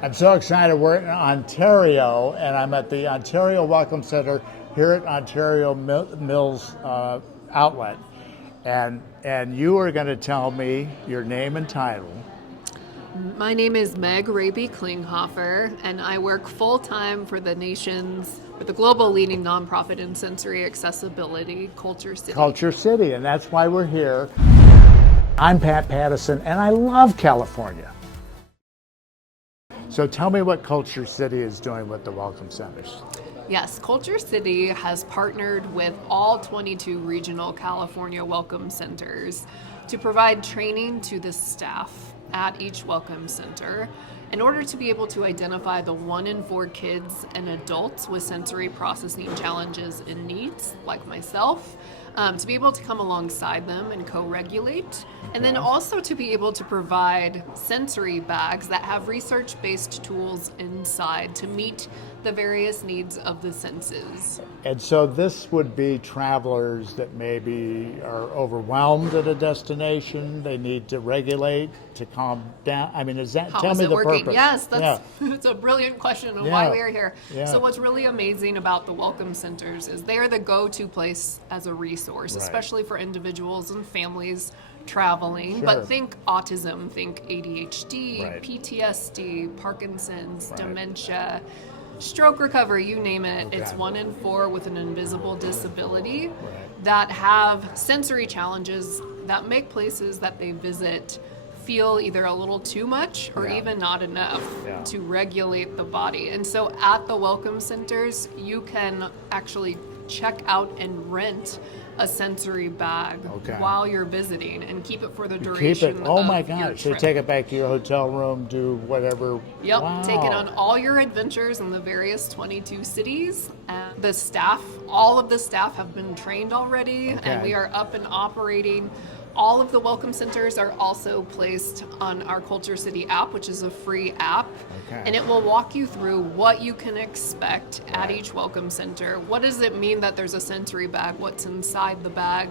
I'm so excited. We're in Ontario, and I'm at the Ontario Welcome Center here at Ontario Mills Outlet. And you are going to tell me your name and title. My name is Meg Raby Klinghoffer, and I work full-time for the global leading nonprofit in sensory accessibility, KultureCity. KultureCity, and that's why we're here. I'm Pattison, and I love California. So tell me what KultureCity is doing with the Welcome Centers. Yes, KultureCity has partnered with all 22 regional California Welcome Centers to provide training to the staff at each Welcome Center in order to be able to identify the 1 in 4 kids and adults with sensory processing challenges and needs, like myself, to be able to come alongside them and co-regulate, and then also to be able to provide sensory bags that have research-based tools inside to meet the various needs of the senses. And so this would be travelers that maybe are overwhelmed at a destination, they need to regulate, to calm down. I mean, tell me the purpose. Yes, that's a brilliant question of why we are here. Yeah. So what's really amazing about the Welcome Centers is they are the go-to place as a resource, Right. especially for individuals and families traveling. Sure. But think autism, think ADHD, Right. PTSD, Parkinson's, Right. dementia, stroke recovery, you name it. Okay. It's 1 in 4 with an invisible disability Right. that have sensory challenges that make places that they visit feel either a little too much or even not enough to regulate the body. And so at the Welcome Centers, you can actually check out and rent a sensory bag while you're visiting and keep it for the duration Keep it. Oh of my your gosh! So trip. take it back to your hotel room, do whatever. Yep, Wow. take it on all your adventures in the various 22 cities. And the staff, all of the staff have been trained already, and we are up and operating. All of the Welcome Centers are also placed on our KultureCity app, which is a free app. And it will walk you through what you can expect at each Welcome Center. What does it mean that there's a sensory bag? What's inside the bag?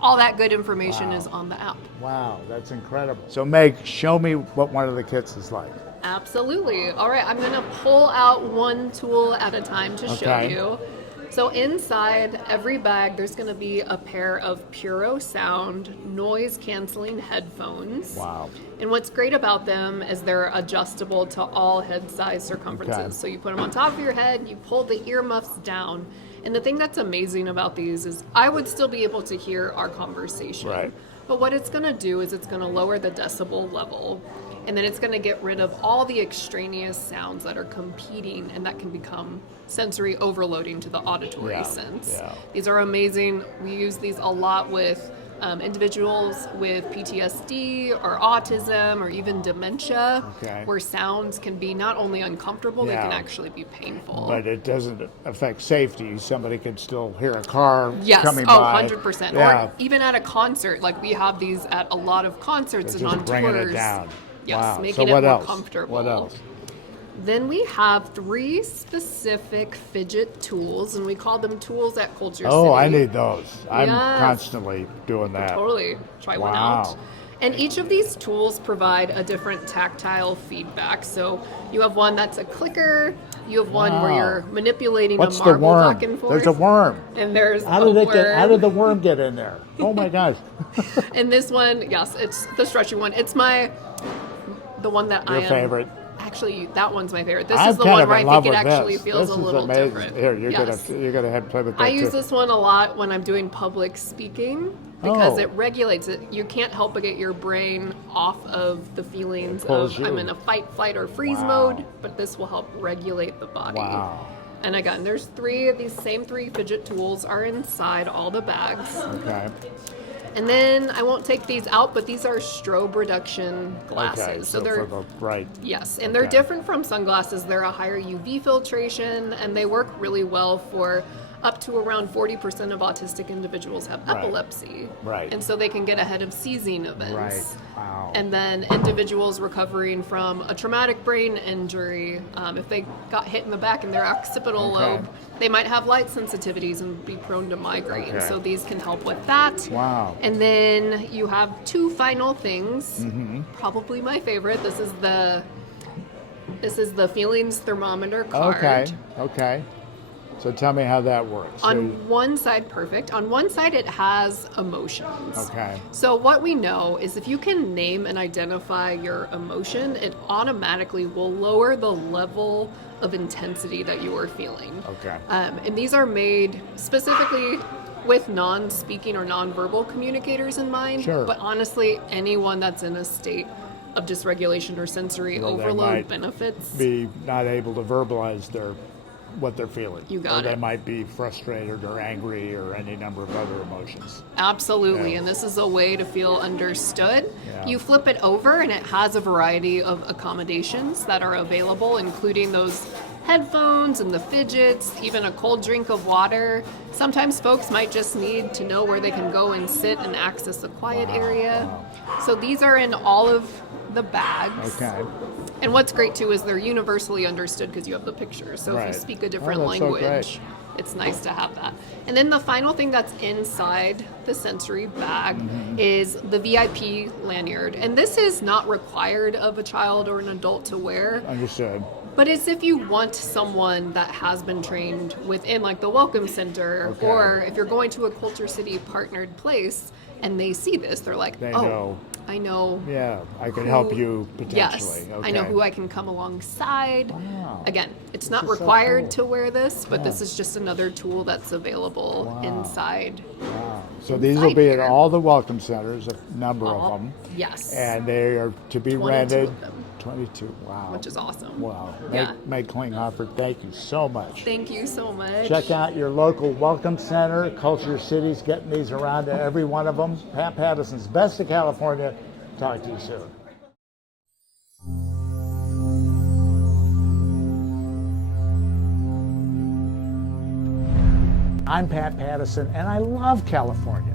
All that good information is on the app. Wow, that's incredible. So Meg, show me what one of the kits is like. Absolutely. All right, I'm going to pull out one tool at a time to show you. So inside every bag, there's going to be a pair of Puro Sound noise-canceling headphones. Wow. And what's great about them is they're adjustable to all head size circumferences. So you put them on top of your head, you pull the earmuffs down. And the thing that's amazing about these is I would still be able to hear our conversation. Right. But what it's going to do is it's going to lower the decibel level. And then it's going to get rid of all the extraneous sounds that are competing and that can become sensory overloading to the auditory sense. These are amazing. We use these a lot with individuals with PTSD or autism or even dementia, where sounds can be not only uncomfortable, they can actually be painful. But it doesn't affect safety. Somebody can still hear a car coming by. by. 100%. Or even at a concert, like we have these at a lot of concerts and on bringing tours. It down. Yes, wow. making So it more comfortable. What else? Then we have 3 specific fidget tools, and we call them tools at KultureCity. Oh, I need those. I'm constantly doing that. Totally. Try one out. And each of these tools provide a different tactile feedback. So you have one that's a clicker. You have one where you're manipulating a marble back and forth. There's a worm. And there's how did the worm get in there? Oh my gosh. And this one, yes, it's the stretchy one. It's the one that Your favorite. Actually, that one's my favorite. This is the one where I think it actually feels a little different. Here, you're gonna have to play with that. I use this one a lot when I'm doing public speaking because it regulates it. You can't help but get your brain off of the feelings of I'm in a fight, flight, or freeze mode, but this will help regulate the body. Wow. And again, there's 3 of these same 3 fidget tools are inside all the bags. Okay. And then I won't take these out, but these are strobe reduction glasses. Okay, so they're bright. Yes, and they're different from sunglasses. They're a higher UV filtration, and they work really well for up to around 40% of autistic individuals have epilepsy. Right. And so they can get ahead of seizing events. Right. Wow. And then individuals recovering from a traumatic brain injury, if they got hit in the back in their occipital lobe, they might have light sensitivities and be prone to migraine. So these can help with that. Wow. And then you have 2 final things. Probably my favorite. This is the This is the feelings thermometer card. Okay. So tell me how that works. On one side, perfect. On one side, it has emotions. Okay. So what we know is if you can name and identify your emotion, it automatically will lower the level of intensity that you are feeling. Okay. And these are made specifically with non-speaking or non-verbal communicators in mind. Sure. But honestly, anyone that's in a state of dysregulation or sensory Well, they overload might benefits. be not able to verbalize what they're feeling. You got or they it. might be frustrated or angry or any number of other emotions. Absolutely, Yeah. and this is a way to feel understood. Yeah. You flip it over, and it has a variety of accommodations that are available, including those headphones and the fidgets, even a cold drink of water. Sometimes folks might just need to know where they can go and sit and access a quiet area. So these are in all of the bags. Okay. And what's great too is they're universally understood because you have the pictures. So if Right. you speak a different Oh, that's so great. language, it's nice to have that. And then the final thing that's inside the sensory bag Mm-hmm. is the VIP lanyard. And this is not required of a child or an adult to wear, Understood. but it's if you want someone that has been trained within like the Welcome Center, Okay. or if you're going to a KultureCity partnered place and they see this, they're like, They oh, know. I know. Yeah, I can help you potentially. Yes, Okay. I know who I can come alongside. Wow. Again, it's not This is so required cool. to wear this, but Yeah. this is just another tool that's available Wow. inside. Wow. So these will be at here. all the welcome centers, a number All- of them. Yes. And they are to be 22 rented. of them. 22. Wow. Which is awesome. Wow. Yeah. Meg Klinghoffer, thank you so much. Thank you so much. Check out your local welcome center. Culture City's getting these around to every one of them. Pat Pattison's Best of California. Talk to you soon. I'm Pat Pattison, and I love California.